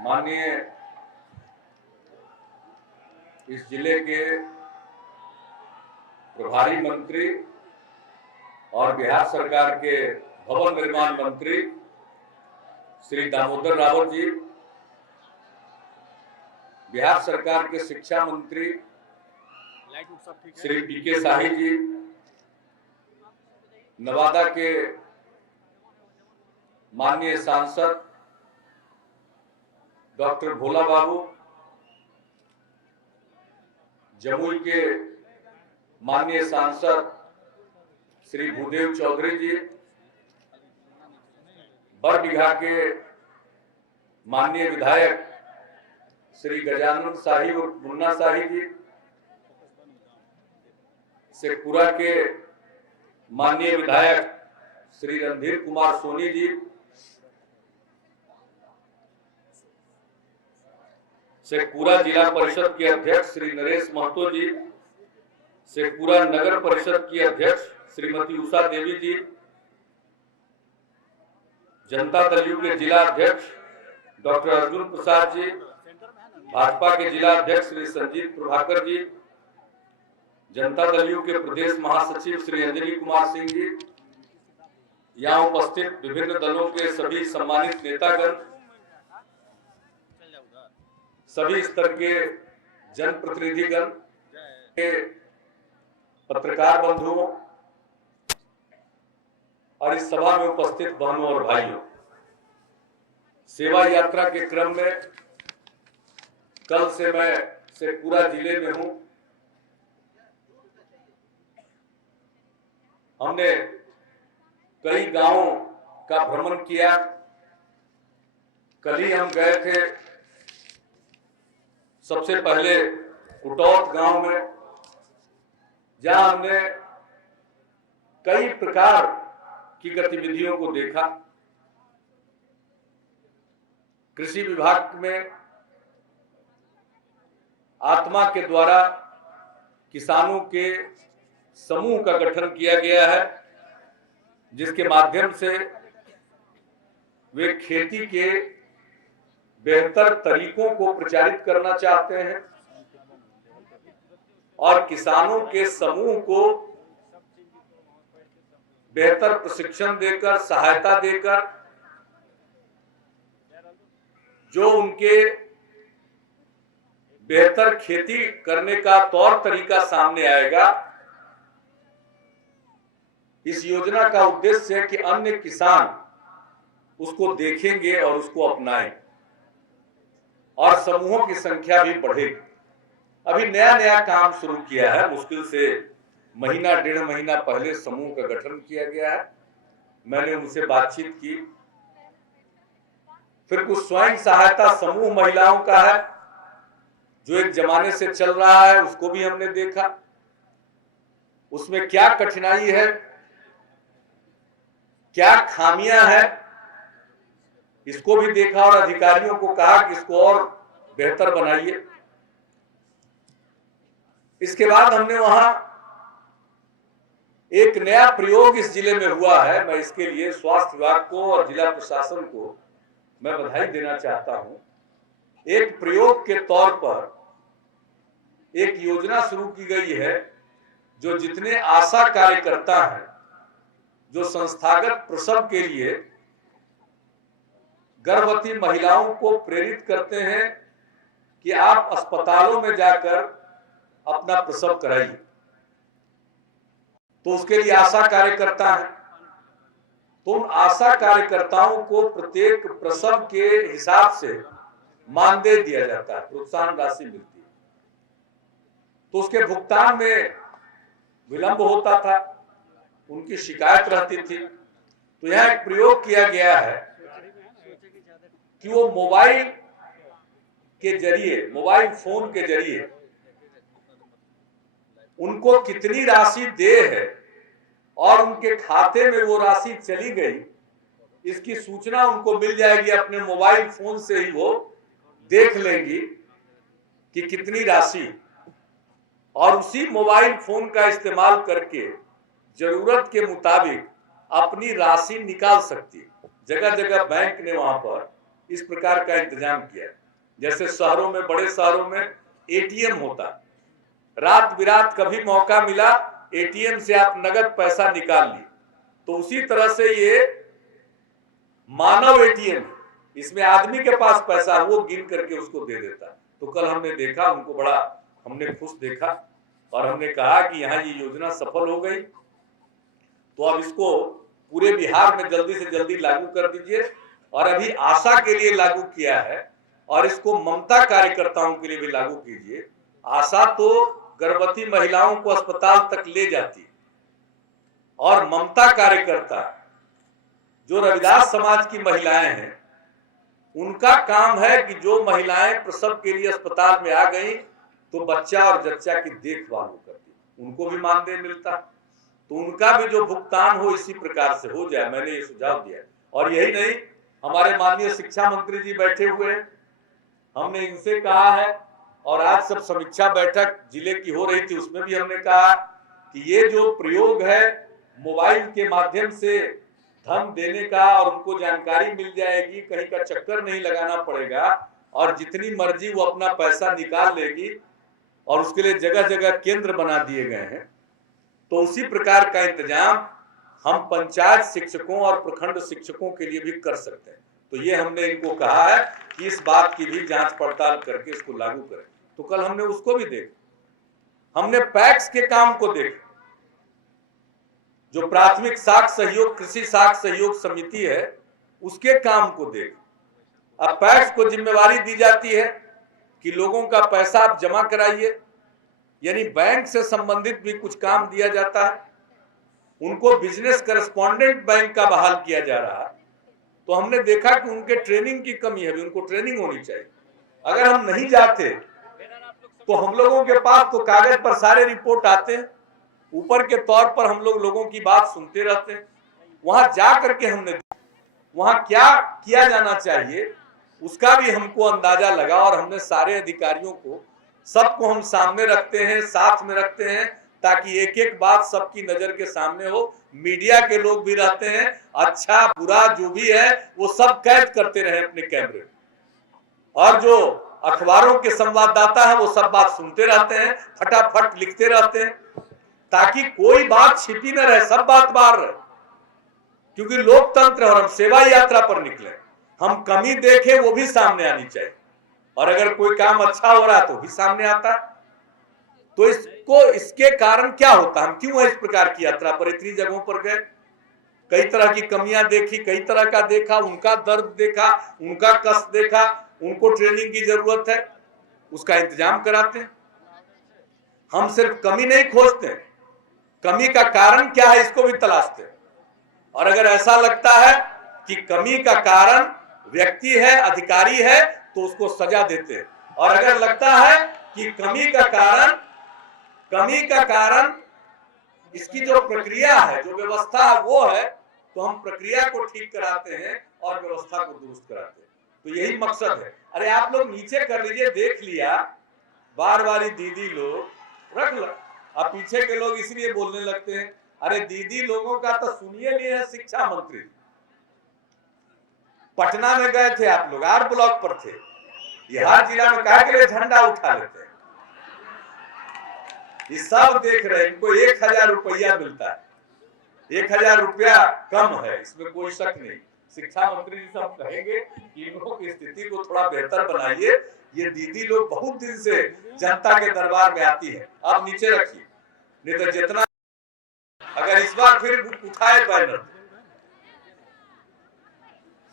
माननीय इस जिले के प्रभारी मंत्री और बिहार सरकार के भवन निर्माण मंत्री श्री दामोदर रावत जी, बिहार सरकार के शिक्षा मंत्री श्री पीके शाही जी, नवादा के माननीय सांसद डॉक्टर भोला बाबू, जमुई के माननीय सांसद श्री भूदेव चौधरी जी, बरबीघा के माननीय विधायक श्री गजानन शाही और मुन्ना शाही जी, शेखपुरा के माननीय विधायक श्री रणधीर कुमार सोनी जी, शेखपुरा जिला परिषद के अध्यक्ष श्री नरेश महतो जी, शेखपुरा नगर परिषद की अध्यक्ष श्रीमती उषा देवी जी, जनता दल यू के जिला अध्यक्ष डॉक्टर अर्जुन प्रसाद जी, भाजपा के जिला अध्यक्ष श्री संजीत प्रभाकर जी, जनता दल यू के प्रदेश महासचिव श्री अंजनी कुमार सिंह जी, यहाँ उपस्थित विभिन्न दलों के सभी सम्मानित नेतागण, सभी स्तर के जनप्रतिनिधिगण, के पत्रकार बंधुओं और इस सभा में उपस्थित बहनों और भाइयों, सेवा यात्रा के क्रम में कल से मैं शेखपुरा जिले में हूं। हमने कई गांवों का भ्रमण किया। कल ही हम गए थे सबसे पहले कुटौत गांव में, जहां हमने कई प्रकार की गतिविधियों को देखा। कृषि विभाग में आत्मा के द्वारा किसानों के समूह का गठन किया गया है, जिसके माध्यम से वे खेती के बेहतर तरीकों को प्रचारित करना चाहते हैं और किसानों के समूह को बेहतर प्रशिक्षण देकर, सहायता देकर, जो उनके बेहतर खेती करने का तौर तरीका सामने आएगा। इस योजना का उद्देश्य है कि अन्य किसान उसको देखेंगे और उसको अपनाएं और समूहों की संख्या भी बढ़ेगी। अभी नया नया काम शुरू किया है, मुश्किल से महीना डेढ़ महीना पहले समूह का गठन किया गया है। मैंने उनसे बातचीत की। फिर कुछ स्वयं सहायता समूह महिलाओं का है, जो एक जमाने से चल रहा है, उसको भी हमने देखा। उसमें क्या कठिनाई है, क्या खामियां हैं, इसको भी देखा और अधिकारियों को कहा कि इसको और बेहतर बनाइए। इसके बाद हमने वहां एक नया प्रयोग इस जिले में हुआ है। मैं इसके लिए स्वास्थ्य विभाग को और जिला प्रशासन को मैं बधाई देना चाहता हूं। एक प्रयोग के तौर पर एक योजना शुरू की गई है, जो जितने आशा कार्यकर्ता हैं, जो संस्थागत प्रसव के लिए गर्भवती महिलाओं को प्रेरित करते हैं कि आप अस्पतालों में जाकर अपना प्रसव कराइए, तो उसके लिए आशा कार्यकर्ता है। तो उन आशा कार्यकर्ताओं को प्रत्येक प्रसव के हिसाब से मानदेय दिया जाता है, प्रोत्साहन राशि मिलती है। तो उसके भुगतान में विलंब होता था, उनकी शिकायत रहती थी। तो यह एक प्रयोग किया गया है कि वो मोबाइल के जरिए, मोबाइल फोन के जरिए उनको कितनी राशि दे है और उनके खाते में वो राशि चली गई, इसकी सूचना उनको मिल जाएगी। अपने मोबाइल फोन से ही वो देख लेंगी कि कितनी राशि, और उसी मोबाइल फोन का इस्तेमाल करके जरूरत के मुताबिक अपनी राशि निकाल सकती है। जगह जगह बैंक ने वहां पर इस प्रकार का इंतजाम किया। जैसे शहरों में, बड़े शहरों में एटीएम होता, रात बिरात कभी मौका मिला एटीएम से आप नगद पैसा निकाल ली, तो उसी तरह से ये मानव एटीएम, इसमें आदमी के पास पैसा वो गिन करके उसको दे देता। तो कल हमने देखा, उनको बड़ा हमने खुश देखा और हमने कहा कि यहाँ ये योजना सफल हो गई, तो अब इसको पूरे बिहार में जल्दी से जल्दी लागू कर दीजिए। और अभी आशा के लिए लागू किया है और इसको ममता कार्यकर्ताओं के लिए भी लागू कीजिए। आशा तो गर्भवती महिलाओं को अस्पताल तक ले जाती और ममता कार्यकर्ता जो रविदास समाज की महिलाएं हैं, उनका काम है कि जो महिलाएं प्रसव के लिए अस्पताल में आ गई तो बच्चा और जच्चा की देखभाल वो करती, उनको भी मानदेय मिलता, तो उनका भी जो भुगतान हो इसी प्रकार से हो जाए। मैंने ये सुझाव दिया। और यही नहीं, हमारे माननीय शिक्षा मंत्री जी बैठे हुए हैं, हमने इनसे कहा है और आज सब समीक्षा बैठक जिले की हो रही थी, उसमें भी हमने कहा कि ये जो प्रयोग है मोबाइल के माध्यम से धन देने का और उनको जानकारी मिल जाएगी, कहीं का चक्कर नहीं लगाना पड़ेगा और जितनी मर्जी वो अपना पैसा निकाल लेगी, और उसके लिए जगह जगह केंद्र बना दिए गए हैं। तो उसी प्रकार का इंतजाम हम पंचायत शिक्षकों और प्रखंड शिक्षकों के लिए भी कर सकते हैं। तो ये हमने इनको कहा है कि इस बात की भी जांच पड़ताल करके इसको लागू करें। तो कल हमने उसको भी देखा, हमने पैक्स के काम को देखा, जो प्राथमिक साख सहयोग, कृषि साख सहयोग समिति है, उसके काम को देखा। अब पैक्स को जिम्मेवारी दी जाती है कि लोगों का पैसा आप जमा कराइए, यानी बैंक से संबंधित भी कुछ काम दिया जाता है। उनको बिजनेस करेस्पॉन्डेंट बैंक का बहाल किया जा रहा है। तो हमने देखा कि उनके ट्रेनिंग की कमी है, उनको ट्रेनिंग होनी चाहिए। अगर हम नहीं जाते तो हम लोगों के पास तो कागज पर सारे रिपोर्ट आते हैं, ऊपर के तौर पर हम लोगों की बात सुनते रहते हैं। वहां जा करके हमने वहां क्या किया जाना चाहिए उसका भी हमको अंदाजा लगा, और हमने सारे अधिकारियों को, सबको हम सामने रखते हैं, साथ में रखते हैं, ताकि एक एक बात सबकी नजर के सामने हो। मीडिया के लोग भी रहते हैं, अच्छा बुरा जो भी है वो सब कैद करते रहे अपने कैमरे, और जो अखबारों के संवाददाता है वो सब बात सुनते रहते हैं, फटाफट लिखते रहते हैं, ताकि कोई बात छिपी न रहे, सब बात बाहर रहे। क्योंकि लोकतंत्र और हम सेवा यात्रा पर निकले, हम कमी देखें वो भी सामने आनी चाहिए, और अगर कोई काम अच्छा हो रहा है तो भी सामने आता है। तो इसके कारण क्या होता, हम क्यों इस प्रकार की यात्रा पर इतनी जगहों पर गए, कई तरह की कमियां देखी, कई तरह का देखा, उनका दर्द देखा, उनका कष्ट देखा, उनको ट्रेनिंग की जरूरत है, उसका इंतजाम कराते हैं। हम सिर्फ कमी नहीं खोजते, कमी का कारण क्या है इसको भी तलाशते हैं। और अगर ऐसा लगता है कि कमी का कारण व्यक्ति है, अधिकारी है, तो उसको सजा देते हैं। और अगर लगता है कि कमी का कारण इसकी जो प्रक्रिया है, जो व्यवस्था है वो है, तो हम प्रक्रिया को ठीक कराते हैं और व्यवस्था को दुरुस्त कराते हैं। तो यही मकसद है। अरे आप लोग नीचे कर लीजिए, देख लिया, बार वाली दीदी लोग रख लो। अब पीछे के लोग इसलिए बोलने लगते हैं, अरे दीदी लोगों का तो सुनिए लिए है शिक्षा मंत्री, पटना में गए थे आप लोग, आर ब्लॉक पर थे, बिहार जिला में कहा के लिए झंडा उठा लेते हैं। ये सब देख रहे हैं, इनको 1000 रुपया मिलता है, 1000 रुपया कम है, इसमें कोई शक नहीं। शिक्षा मंत्री जी से हम कहेंगे कि इन लोगों की स्थिति को थोड़ा बेहतर बनाइए। ये दीदी लोग बहुत दिन से जनता के दरबार में आती है, आप नीचे रखिए, नहीं तो जितना, अगर इस बार फिर उठाए बैनर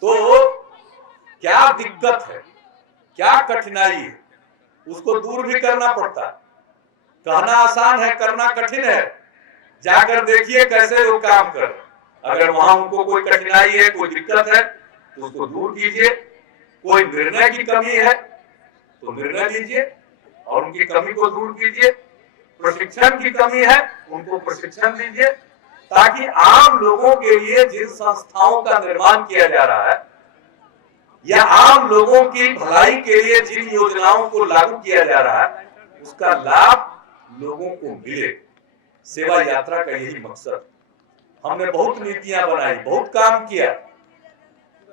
तो क्या दिक्कत है, क्या कठिनाई है, उसको दूर भी करना पड़ता है। कहना आसान है, करना कठिन है। जाकर देखिए कैसे वो काम कर। अगर वहां उनको कोई कठिनाई है, कोई दिक्कत है, तो उसको दूर कीजिए। कोई निर्णय की कमी है तो निर्णय लीजिए और उनकी कमी को दूर कीजिए। प्रशिक्षण की कमी है, उनको प्रशिक्षण दीजिए, ताकि आम लोगों के लिए जिन संस्थाओं का निर्माण किया जा रहा है या आम लोगों की भलाई के लिए जिन योजनाओं को लागू किया जा रहा है, उसका लाभ लोगों को मिले। सेवा यात्रा का यही मकसद। हमने बहुत नीतियां बनाई, बहुत काम किया,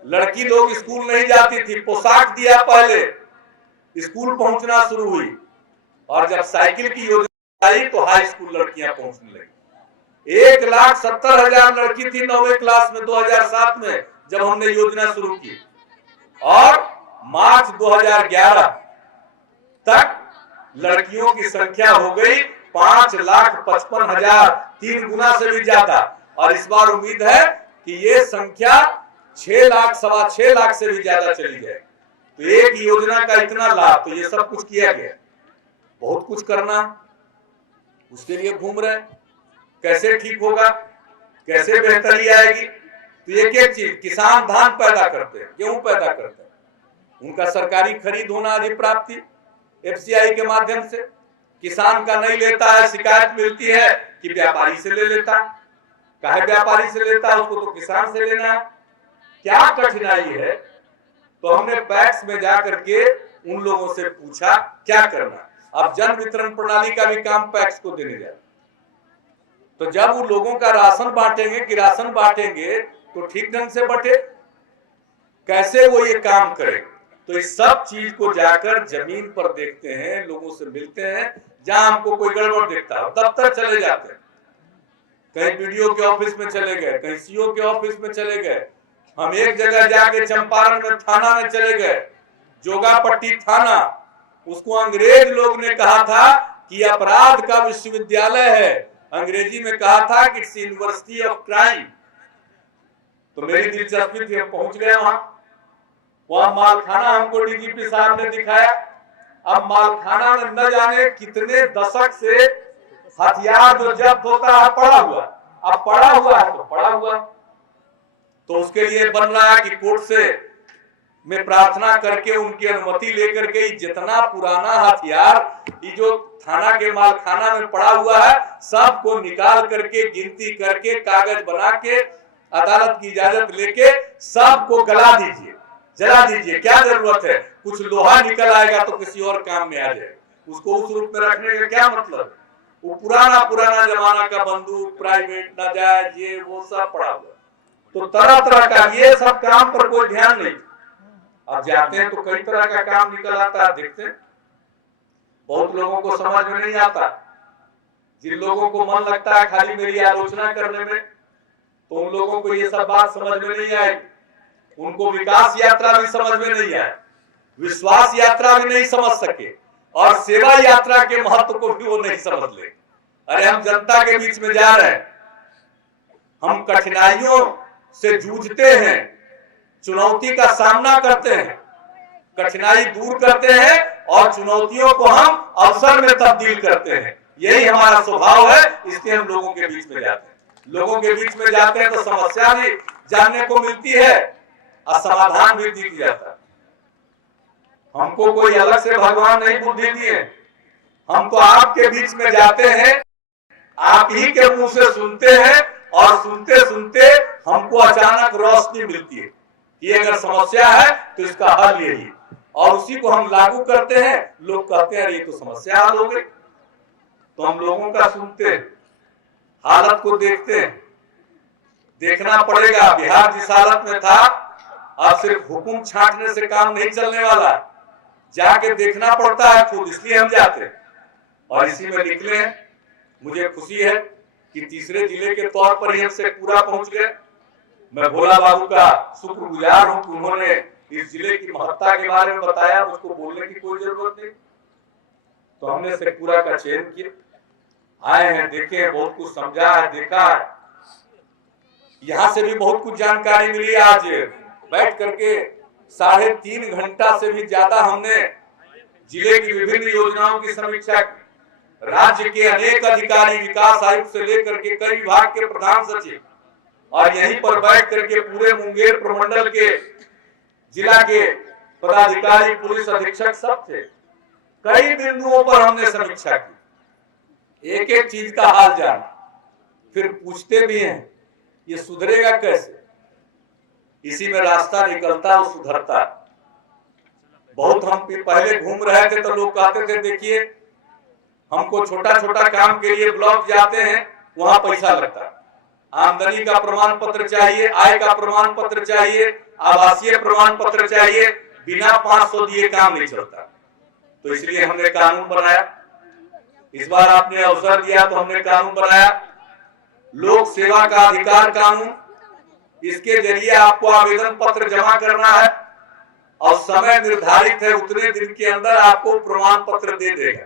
लड़की लोग स्कूल नहीं जाती थी, पोशाक दिया, पहले स्कूल पहुंचना शुरू हुई, और जब साइकिल की योजना आई तो हाई स्कूल लड़कियां पहुंचने लगी। 1,70,000 लड़की थी 9वीं क्लास में 2007 में जब हमने योजना शुरू की, और मार्च 2011 तक लड़कियों की संख्या हो गई 5,55,000, 3 गुना से भी ज्यादा। और इस बार उम्मीद है कि ये संख्या 6 लाख, 6.25 लाख से भी ज्यादा चली जाए। तो एक योजना का इतना लाभ, तो ये सब कुछ किया गया। बहुत कुछ करना, उसके लिए घूम रहे, कैसे ठीक होगा, कैसे बेहतरी आएगी। तो एक एक चीज, किसान धान पैदा करते हैं, गेहूं पैदा करते हैं, उनका सरकारी खरीद होना, अधिप्राप्ति एफसीआई के माध्यम से। किसान का नहीं लेता है, शिकायत मिलती है कि व्यापारी से ले लेता। काहे व्यापारी से लेता है, उसको तो किसान से लेना है। क्या कठिनाई है? तो हमने पैक्स में जाकर के उन लोगों से पूछा क्या करना। अब जन वितरण प्रणाली का भी काम पैक्स को देने जा, तो जब वो लोगों का राशन बांटेंगे कि राशन बांटेंगे तो ठीक ढंग से बटे, कैसे वो ये काम करे। तो इस सब चीज को जाकर जमीन पर देखते हैं, लोगों से मिलते हैं, जहां हमको कोई गड़बड़ दिखता है दफ्तर चले जाते हैं, कहीं बीडीओ के ऑफिस में चले गए, कहीं सीओ के ऑफिस में चले गए। हम एक जगह जाके चंपारण में थाना में चले गए, जोगापट्टी थाना, उसको अंग्रेज लोग ने कहा था कि अपराध का विश्वविद्यालय है, अंग्रेजी में कहा था कि इट्स यूनिवर्सिटी ऑफ क्राइम। तो मेरी दिलचस्पी थी, हम पहुंच गए वहां मालखाना हमको डीजीपी साहब ने दिखाया। अब मालखाना में न जाने कितने दशक से हथियार जो जब्त होता है पड़ा हुआ, अब पड़ा हुआ है तो पड़ा हुआ। तो उसके लिए बन रहा है कि कोर्ट से में प्रार्थना करके उनकी अनुमति लेकर के जितना पुराना हथियार ये जो थाना के मालखाना में पड़ा हुआ है सबको निकाल करके, गिनती करके, कागज बना के, अदालत की इजाजत लेके सबको गला दीजिए, जला दीजिए। क्या जरूरत है? कुछ लोहा निकल आएगा तो किसी और काम में आ जाए, उसको उस रूप में रखने का क्या मतलब? वो पुराना जमाना का बंदूक, प्राइवेट, नाजायज, ये वो सब पड़ा हुआ। तो तरह तरह का ये सब काम पर कोई ध्यान नहीं। अब जाते हैं तो कई तरह का काम निकल आता है, देखते हैं। बहुत लोगों को समझ में नहीं आता। जिन लोगों को मन लगता है खाली मेरी आलोचना करने में, तो उन लोगों को ये सब बात समझ में नहीं आएगी। उनको विकास यात्रा भी समझ में नहीं आए, विश्वास यात्रा भी नहीं समझ सके, और सेवा यात्रा के महत्व को भी वो नहीं समझ ले। अरे हम जनता के बीच में जा रहे हैं, हम कठिनाइयों से जूझते हैं, चुनौती का सामना करते हैं, कठिनाई दूर करते हैं और चुनौतियों को हम अवसर में तब्दील करते हैं। यही हमारा स्वभाव है, इसलिए हम लोगों के बीच में जाते हैं। लोगों के बीच में जाते हैं तो समस्या भी जानने को मिलती है और समाधान भी दिख जाता है। हमको कोई अलग से भगवान नहीं बुद्धि दिए, हम तो आपके बीच में जाते हैं, आप ही के मुंह से सुनते हैं, और सुनते सुनते हमको अचानक रोशनी मिलती है कि अगर समस्या है तो इसका हल यही, और उसी को हम लागू करते हैं। लोग कहते हैं ये तो समस्या हल हो गई। तो हम लोगों का सुनते हैं, हालत को देखते हैं, देखना पड़ेगा। बिहार जिस हालत में था, अब सिर्फ हुकुम छांटने से काम नहीं चलने वाला, जाके देखना पड़ता है खुद, इसलिए हम जाते हैं और इसी में निकले हैं। मुझे खुशी है कि तीसरे जिले के तौर पर ही हम शेखपुरा पहुंच गए। मैं भोला बाबू का शुक्रगुजार हूं कि उन्होंने इस जिले की महत्ता के बारे में बताया, मुझको बोलने की कोई जरूरत नहीं। तो हमने शेखपुरा का चयन किया, आए हैं, देखे, बहुत कुछ समझा है, देखा है। यहां से भी बहुत कुछ जानकारी मिली। आज बैठ करके 3.5 घंटा से भी ज्यादा हमने जिले की विभिन्न योजनाओं की समीक्षा की। राज्य के अनेक अधिकारी, विकास आयुक्त से लेकर के कई विभाग के प्रधान सचिव, और यहीं पर बैठ करके पूरे मुंगेर प्रमंडल के, जिला के पदाधिकारी, पुलिस अधीक्षक सब थे। कई बिंदुओं पर हमने समीक्षा की, एक एक चीज का हाल जाना, फिर पूछते भी हैं ये सुधरेगा कैसे। इसी में रास्ता निकलता और सुधरता। बहुत हम पहले घूम रहे थे तो लोग कहते थे देखिए हमको छोटा छोटा काम के लिए ब्लॉक जाते हैं, वहां पैसा लगता, आमदनी का प्रमाण पत्र चाहिए, आय का प्रमाण पत्र चाहिए, आवासीय प्रमाण पत्र चाहिए। बिना 500 दिए काम नहीं चलता। तो इसलिए हमने कानून बनाया। इस बार आपने अवसर दिया तो हमने कानून बनाया, लोक सेवा का अधिकार कानून। इसके जरिए आपको आवेदन पत्र जमा करना है और समय निर्धारित है, उतने दिन के अंदर आपको प्रमाण पत्र दे देगा।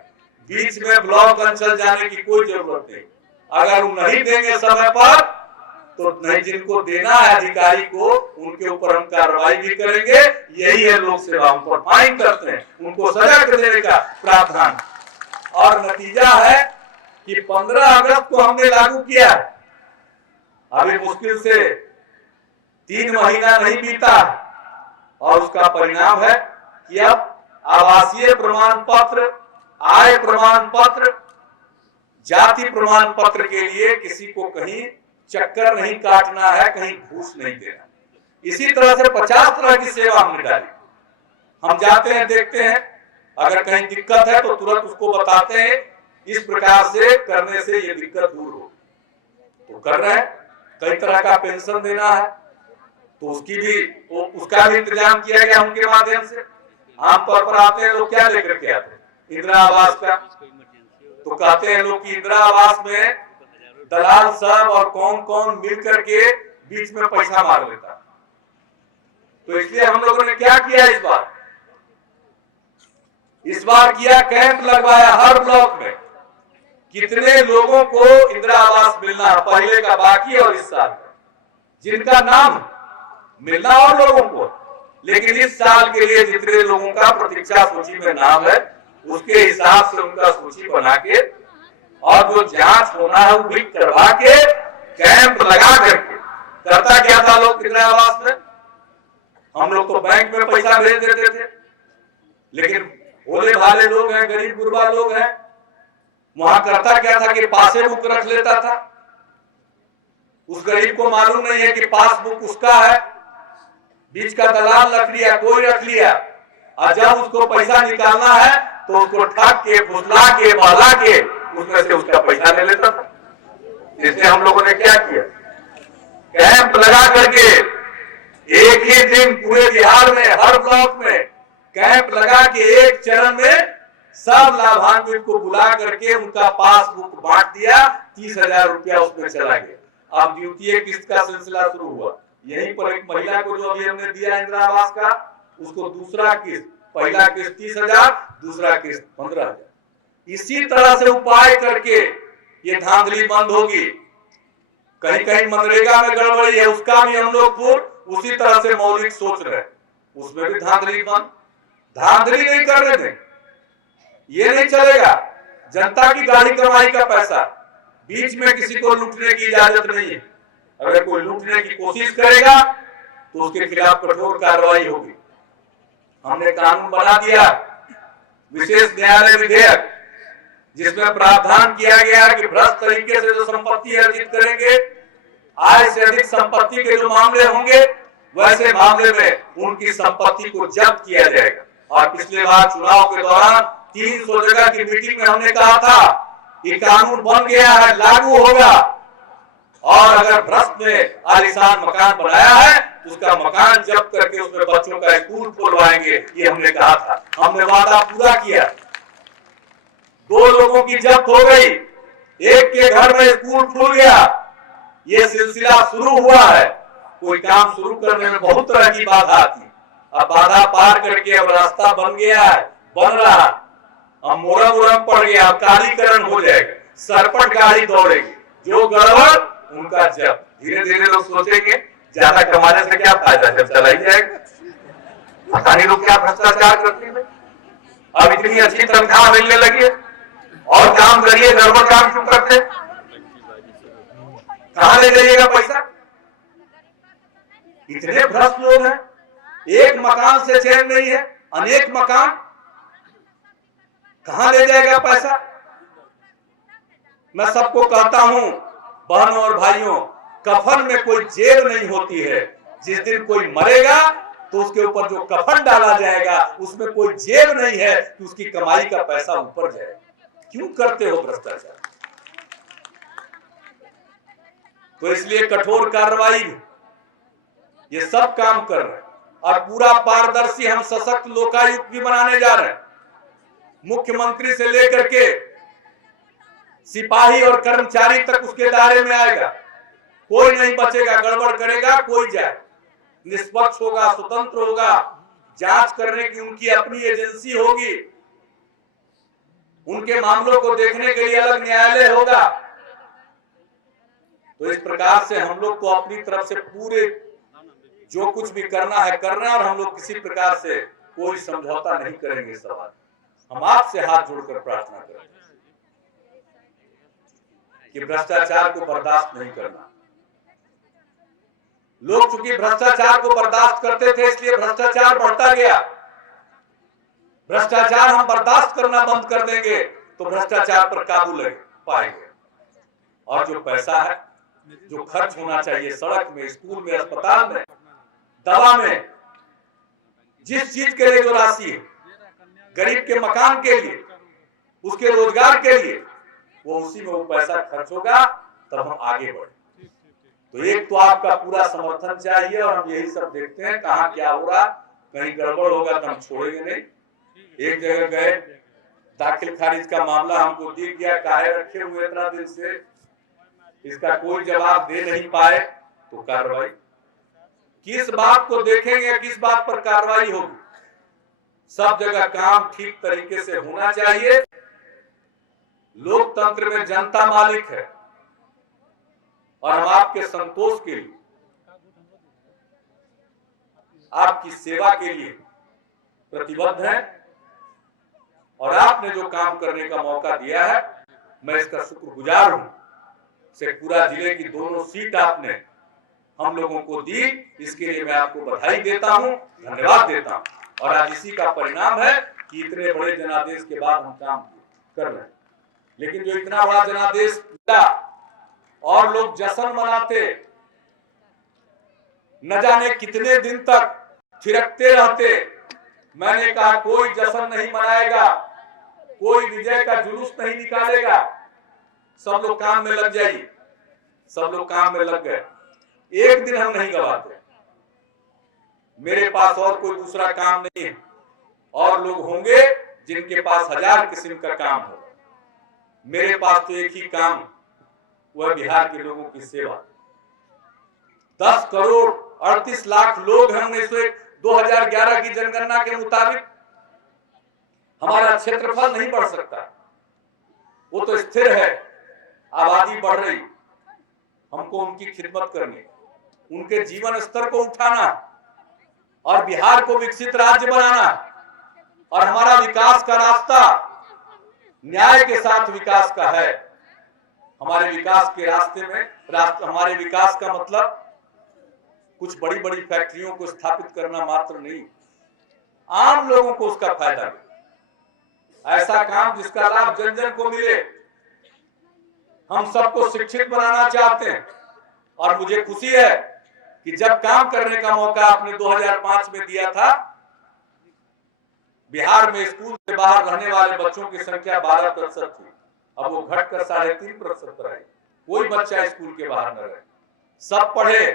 बीच में ब्लॉक अंचल जाने की कोई जरूरत नहीं। अगर वो नहीं देंगे समय पर तो नहीं, जिनको देना है अधिकारी को, उनके ऊपर हम कार्रवाई भी करेंगे। यही है लोक सेवा, उन पर फाइन करते हैं, उनको सजा कर देने का प्रावधान। और नतीजा है कि 15 अगस्त को हमने लागू किया। अभी मुश्किल से 3 महीना नहीं बीता और उसका परिणाम है कि अब आवासीय प्रमाण पत्र, आय प्रमाण पत्र, जाति प्रमाण पत्र के लिए किसी को कहीं चक्कर नहीं काटना है, कहीं घूस नहीं देना। इसी तरह से 50 तरह की सेवा हमने डाली। हम जाते हैं, देखते हैं, अगर कहीं दिक्कत है तो तुरंत उसको बताते हैं, इस प्रकार से करने से ये दिक्कत दूर हो। तो कर रहे हैं। कई तरह का पेंशन देना है तो उसका भी इंतजाम किया गया उनके माध्यम से। आमतौर पर आते हैं लोग, क्या लेकर के आते हैं? इंदिरा आवास का। तो कहते हैं लोग कि इंदिरा आवास में दलाल सब और कौन कौन मिल करके बीच में पैसा मार लेता। तो इसलिए हम लोगों ने क्या किया इस बार किया, कैंप लगवाया हर ब्लॉक में। कितने लोगों को इंदिरा आवास मिलना है, पहले का बाकी और इस साल का, जिनका नाम मिलना और लोगों को, लेकिन इस साल के लिए जितने लोगों का प्रतीक्षा सूची में नाम है उसके हिसाब से उनका सूची बना के और जो जांच होना है वो भी करवा के कैंप लगा करके। करता क्या था लोग इंदिरा आवास में? हम लोग तो बैंक में पैसा भेज देते थे, लेकिन भोले भाले लोग हैं, गरीब गुरबा लोग हैं, वहां करता क्या था कि पासबुक रख लेता था। उस गरीब को मालूम नहीं है कि पासबुक उसका है, बीच का दलाल रख लिया, कोई रख लिया, और जब उसको पैसा निकालना है तो उसको ठग के, फुसला के, बहला के उसमें से उसका पैसा ले लेता था। इसलिए हम लोगों ने क्या किया, कैंप लगा करके एक ही दिन पूरे बिहार में हर ब्लॉक में कैंप लगा के एक चरण में सब लाभान्वित को बुला करके उनका पासबुक बांट दिया। 30,000 रुपया उसमें चला गया। अब द्वितीय किस्त का सिलसिला शुरू हुआ। यहीं पर एक महिला को जो अभी हमने दिया इंदिरा आवास का, उसको दूसरा किस्त, पहला किस्त 30,000, दूसरा किस्त 15,000। इसी तरह से उपाय करके ये धांधली बंद होगी। कहीं कहीं मनरेगा में गड़बड़ी है, उसका भी हम लोग उसी तरह से मौलिक सोच रहे, उसमें भी धांधली बंद। धांधली नहीं करने दें, ये नहीं चलेगा। जनता की गाड़ी कमाई का पैसा, बीच में किसी को लूटने की इजाजत नहीं है। अगर कोई लूटने की कोशिश करेगा तो उसके खिलाफ कठोर कार्रवाई होगी। हमने कानून बना दिया, विशेष न्यायालय विधेयक, जिसमें प्रावधान किया गया है कि भ्रष्ट तरीके से जो संपत्ति अर्जित करेंगे, आय से अधिक संपत्ति के जो मामले होंगे, वैसे मामले में उनकी संपत्ति को जब्त किया जाएगा। और पिछले बार चुनाव के दौरान 300 जगह की मीटिंग में हमने कहा था कि कानून बन गया है, लागू होगा, और अगर भ्रष्ट ने आलीशान मकान बनाया है तो उसका मकान जब्त करके उसमें बच्चों का स्कूल खोलवाएंगे, ये हमने कहा था। हमने वादा पूरा किया। 2 लोगों की जब्त हो गई, एक के घर में स्कूल खुल गया। ये सिलसिला शुरू हुआ है। कोई काम शुरू करने में बहुत तरह की बाधा आती, अब बाधा पार करके अब रास्ता बन गया है, बन रहा। अब मोरम पड़ गया, अब कालीकरण हो जाएगा, सरपट गाड़ी दौड़ेगी, जो गड़बड़ उनका जब। धीरे धीरे लोग सोचेंगे ज्यादा कमाने से क्या फायदा, जब चला ही जाएगा। पता नहीं लोग क्या भ्रष्टाचार करते हैं। अब इतनी अच्छी तनख्वाह मिलने लगी है और काम करिए, गड़बड़ काम क्यों करते? कहां ले जाइएगा पैसा? इतने भ्रष्ट लोग हैं, एक मकान से चैन नहीं है, अनेक मकान, कहां ले जाएगा पैसा? मैं सबको कहता हूं, बहनों और भाइयों, कफन में कोई जेब नहीं होती है। जिस दिन कोई मरेगा तो उसके ऊपर जो कफन डाला जाएगा उसमें कोई जेब नहीं है कि उसकी कमाई का पैसा ऊपर जाए। क्यों करते हो भ्रष्टाचार? तो इसलिए कठोर कार्रवाई, ये सब काम कर रहे हैं और पूरा पारदर्शी हम सशक्त लोकायुक्त भी बनाने जा रहे हैं। मुख्यमंत्री से लेकर के सिपाही और कर्मचारी तक उसके दायरे में आएगा, कोई नहीं बचेगा, गड़बड़ करेगा कोई जाए, निष्पक्ष होगा, स्वतंत्र होगा, जांच करने की उनकी अपनी एजेंसी होगी, उनके मामलों को देखने के लिए अलग न्यायालय होगा। तो इस प्रकार से हम लोग को अपनी तरफ से पूरे जो कुछ भी करना है करना, और हम लोग किसी प्रकार से कोई समझौता नहीं करेंगे। सवाल हम आपसे हाथ जोड़कर प्रार्थना करें कि भ्रष्टाचार को बर्दाश्त नहीं करना। लोग चूंकि भ्रष्टाचार को बर्दाश्त करते थे इसलिए भ्रष्टाचार बढ़ता गया। भ्रष्टाचार हम बर्दाश्त करना बंद कर देंगे तो भ्रष्टाचार पर काबू लग पाएंगे। और जो पैसा है जो खर्च होना चाहिए सड़क में, स्कूल में, अस्पताल में, दवा में, जिस चीज के लिए जो राशि है, गरीब के मकान के लिए, उसके रोजगार के लिए, वो उसी में वो पैसा खर्च होगा, तब हम आगे बढ़े। तो एक तो आपका पूरा समर्थन चाहिए और हम यही सब देखते हैं कहाँ क्या हो रहा, कहीं गड़बड़ होगा तो हम छोड़ेंगे नहीं। एक जगह गए, दाखिल खारिज का मामला हमको दिख गया, काहे रखे हुए इतना दिन से, इसका कोई जवाब दे नहीं पाए, तो कार्रवाई किस बात को देखेंगे, किस बात पर कार्रवाई होगी। सब जगह काम ठीक तरीके से होना चाहिए। लोकतंत्र में जनता मालिक है और हम आपके संतोष के लिए, आपकी सेवा के लिए प्रतिबद्ध हैं। और आपने जो काम करने का मौका दिया है, मैं इसका शुक्रगुजार हूं। शेखपुरा जिले की दोनों सीट आपने हम लोगों को दी, इसके लिए मैं आपको बधाई देता हूं, धन्यवाद देता हूं। और आज इसी का परिणाम है कि इतने बड़े जनादेश के बाद हम काम कर रहे हैं। लेकिन जो इतना बड़ा जनादेश मिला और लोग जश्न मनाते, न जाने कितने दिन तक थिरकते रहते, मैंने कहा कोई जश्न नहीं मनाएगा, कोई विजय का जुलूस नहीं निकालेगा, सब लोग काम में लग जाइए। सब लोग काम में लग गए, एक दिन हम नहीं गवाते। मेरे पास और कोई दूसरा काम नहीं है, और लोग होंगे जिनके पास हजार किस्म का काम हो। मेरे पास तो एक ही काम, वह बिहार के लोगों की सेवा। 10 करोड़ 38 लाख लोग हैं 2011 की जनगणना के मुताबिक। हमारा क्षेत्रफल नहीं बढ़ सकता, वो तो स्थिर है, आबादी बढ़ रही। हमको उनकी खिदमत करनी, उनके जीवन स्तर को उठाना और बिहार को विकसित राज्य बनाना। और हमारा विकास का रास्ता न्याय के साथ विकास का है। हमारे विकास के रास्ते में हमारे विकास का मतलब कुछ बड़ी बड़ी फैक्ट्रियों को स्थापित करना मात्र नहीं, आम लोगों को उसका फायदा मिले, ऐसा काम जिसका लाभ जन जन को मिले। हम सबको शिक्षित बनाना चाहते हैं और मुझे खुशी है कि जब काम करने का मौका आपने 2005 में दिया था, बिहार में स्कूल से बाहर रहने वाले बच्चों की संख्या 12% थी, अब वो घटकर 3.5% पर आई। कोई बच्चा स्कूल के बाहर न रहे, सब पढ़े।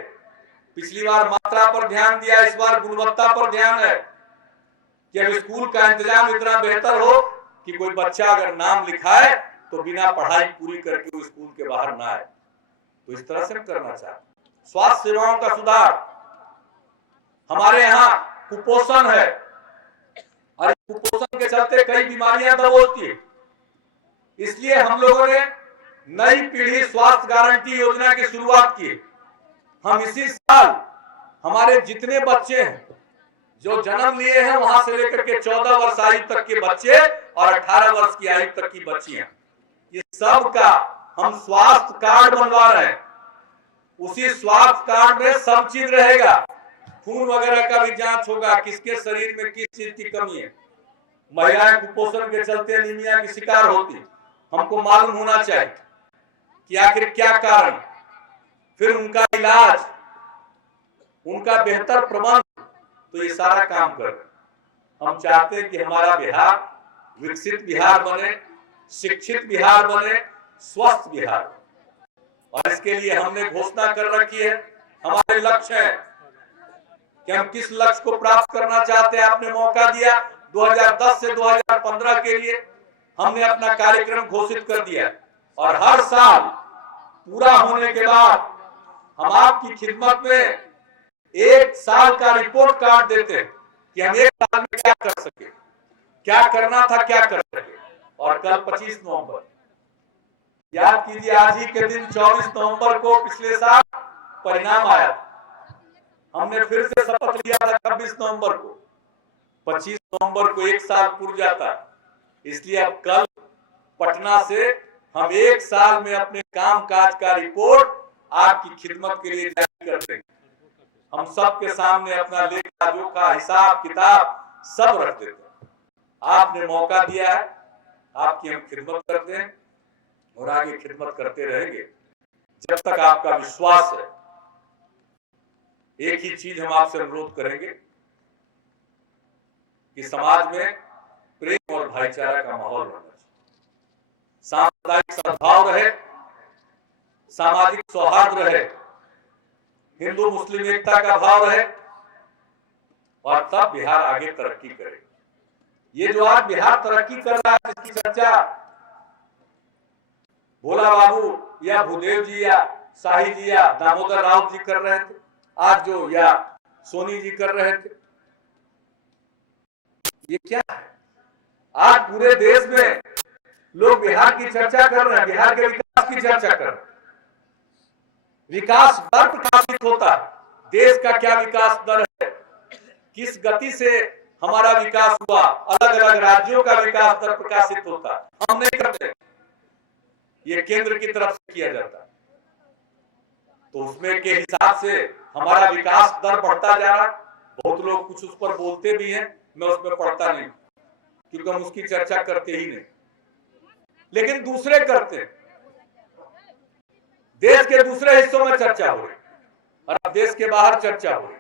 पिछली बार मात्रा पर ध्यान दिया, इस बार गुणवत्ता पर ध्यान है कि अब स्कूल का इंतजाम इतना बेहतर हो कि कोई बच्चा अगर नाम लिखाए तो बिना पढ़ाई पूरी करके वो स्कूल के बाहर ना आए। तो इस तरह से हम करना चाहते हैं। स्वास्थ्य सेवाओं का सुधार, हमारे यहाँ कुपोषण है और कुपोषण के चलते कई बीमारियां दबोचती है। इसलिए हम लोगों ने नई पीढ़ी स्वास्थ्य गारंटी योजना की शुरुआत की। हम इसी साल हमारे जितने बच्चे हैं जो जन्म लिए हैं, वहां से लेकर के 14 वर्ष आयु तक के बच्चे और 18 वर्ष की आयु तक की बच्चियां, ये सब का हम स्वास्थ्य कार्ड बनवा रहे हैं। उसी स्वास्थ्य कार्ड में सब चीज रहेगा, खून वगैरह का भी जांच होगा, किसके शरीर में किस चीज की कमी है। महिलाएं कुपोषण के चलते एनीमिया की शिकार होती, हमको मालूम होना चाहिए कि आखिर क्या कारण, फिर उनका इलाज, उनका बेहतर प्रबंध। तो ये सारा काम कर रहे हैं। हम चाहते हैं कि हमारा बिहार विकसित बिहार बने, शिक्षित बिहार बने, स्वस्थ बिहार बने। और इसके लिए हमने घोषणा कर रखी है, हमारे लक्ष्य है कि हम किस लक्ष्य को प्राप्त करना चाहते हैं। आपने मौका दिया 2010 से 2015 के लिए हमने अपना कार्यक्रम घोषित कर दिया और हर साल पूरा होने के बाद हम आपकी खिदमत में एक साल का रिपोर्ट कार्ड देते हैं कि हम एक साल में क्या कर सके, क्या करना था, क्या कर सके। और कल 25 नवंबर, याद कीजिए, आज ही के दिन 24 नवंबर को पिछले साल परिणाम आया था। हमने फिर से शपथ लिया था 26 नवंबर को, 25 नवंबर को एक साल पूरा जाता। इसलिए अब कल पटना से हम एक साल में अपने काम काज का रिपोर्ट आपकी खिदमत के लिए जारी कर देंगे। हम सबके सामने अपना लेखा जोखा हिसाब किताब सब रख देते हैं। आपने मौका दिया है, आपकी हम खिदमत करते हैं और आगे खिदमत करते रहेंगे जब तक आपका विश्वास है। एक ही चीज हम आपसे अनुरोध करेंगे कि समाज में प्रेम और भाईचारा का माहौल रहना चाहिए, सांप्रदायिक सद्भाव रहे, सामाजिक सौहार्द रहे, हिंदू मुस्लिम एकता का भाव रहे और तब बिहार आगे तरक्की करे। ये जो आज बिहार तरक्की कर रहा है, जिसकी चर्चा भोला बाबू या भूदेव जी या शाही जी या दामोदर राउत जी कर रहे थे, आज जो या सोनी जी कर रहे थे, ये क्या है? आज पूरे देश में लोग बिहार की चर्चा कर रहे हैं, बिहार के विकास की चर्चा कर रहे हैं। विकास दर प्रकाशित होता है, देश का क्या विकास दर है, किस गति से हमारा विकास हुआ, अलग अलग राज्यों का विकास दर प्रकाशित होता है। हम नहीं करते, ये केंद्र की तरफ से किया जाता है। तो उसमें के हिसाब से हमारा विकास दर बढ़ता जा रहा है। बहुत लोग कुछ उस पर बोलते भी हैं, मैं उसमें पढ़ता नहीं क्योंकि हम उसकी चर्चा करते ही नहीं, लेकिन दूसरे करते हैं। देश के दूसरे हिस्सों में चर्चा हो रही और अब देश के बाहर चर्चा हो रही,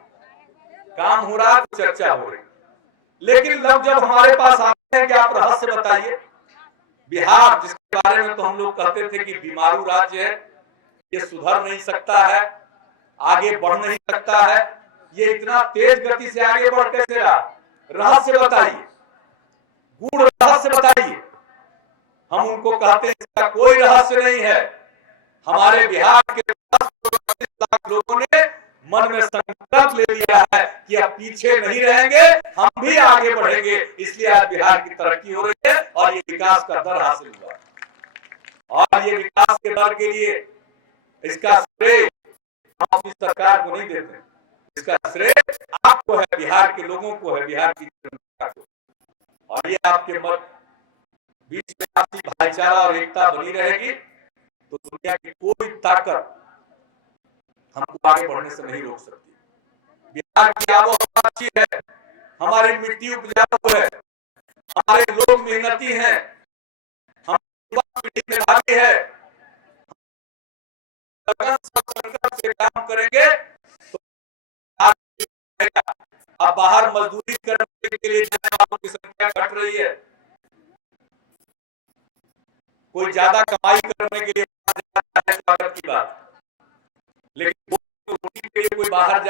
काम हो रहा तो चर्चा हो रही। लेकिन लोग जब हमारे पास आते हैं कि आप रहस्य बताइए, बिहार जिसके बारे में तो हम लोग कहते थे कि बीमारू राज्य है, ये सुधर नहीं सकता है, आगे बढ़ नहीं सकता है, ये इतना तेज गति से आगे बढ़ कैसे रहा? रहस्य बताइए, गूढ़ रहस्य बताइए। हम उनको कहते हैं इसका कोई रहस्य नहीं है। हमारे बिहार के 10 लाख लोगों ने मन में संकल्प ले लिया है कि अब पीछे नहीं रहेंगे, हम भी आगे बढ़ेंगे। इसलिए आज बिहार की तरक्की हो रही है और ये विकास का दर हासिल हुआ। और ये विकास के दर के लिए इसका श्रेय हम अपनी सरकार को नहीं देते, इसका श्रेय आपको है, बिहार के लोगों को है, बिहार की जनता को। और ये आपके मत बीच में आपसी भाईचारा और एकता बनी रहेगी तो दुनिया की कोई ताकत हमको आगे बढ़ने से नहीं रोक सकती। बिहार की आबोहवा अच्छी है, हमारी मिट्टी उपजाऊ है, हमारे लोग मेहनती हैं, हम युवा पीढ़ी मेधावी है। संकल्प से काम करेंगे तो अब बाहर मजदूरी करने के लिए जाने वालों की संख्या घट रही है, कोई ज्यादा कमाई करने के लिए स्वागत की बात, लेकिन रोटी के लिए कोई बाहर